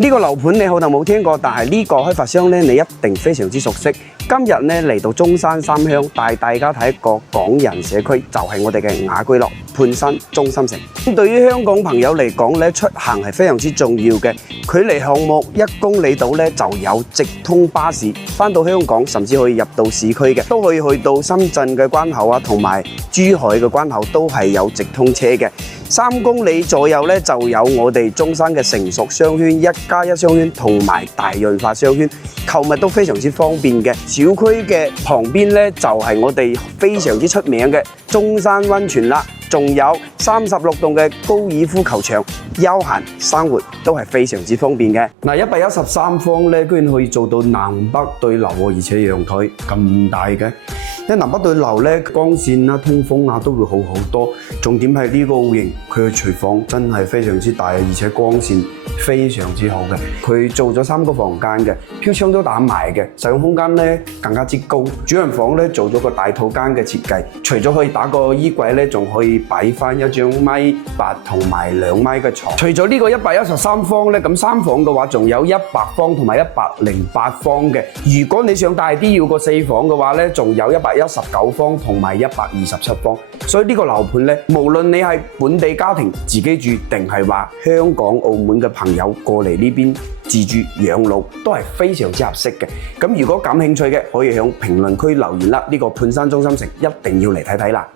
呢個樓盤你可能冇聽過，但係呢個開發商咧，你一定非常之熟悉。今日咧嚟到中山三鄉，帶大家睇一個港人社區，就係我哋嘅雅居樂潘山中心城。咁對於香港朋友嚟講咧，出行係非常之重要嘅。距離項目1公里度咧就有直通巴士，返到香港甚至可以入到市區嘅，都可以去到深圳嘅關口啊，同埋珠海嘅關口都係有直通車嘅。3公里左右咧就有我哋中山嘅成熟商圈、1+1商圈同埋大潤發商圈，購物都非常之方便嘅。小區嘅旁邊咧就係我哋非常之出名嘅中山溫泉啦，仲有36棟嘅高爾夫球場，休閒生活都係非常之方便嘅。嗱，113方咧居然可以做到南北對流喎，而且陽台咁大嘅。因為南北對流咧，光線啊、通風啊都會好好多。重點係呢個戶型，佢嘅廚房真係非常之大，而且光線非常之好嘅。佢做咗3個房間嘅，飄窗都打埋嘅，實用空間咧更加之高。主人房咧做咗個大套間嘅設計，除咗可以打個衣櫃咧，仲可以擺翻一張1.8同埋2米嘅床。除咗呢個113方咧，咁3房嘅話仲有100方同埋108方嘅。如果你想大啲要個4房嘅話咧，仲有119方同埋127方。所以呢個樓盤咧，無論你係本地家庭自己住，定係話香港、澳門嘅朋友過嚟呢邊自住養老，都係非常之合適嘅。咁如果感興趣嘅，可以喺評論區留言啦。呢個潘山中心城一定要嚟睇睇啦。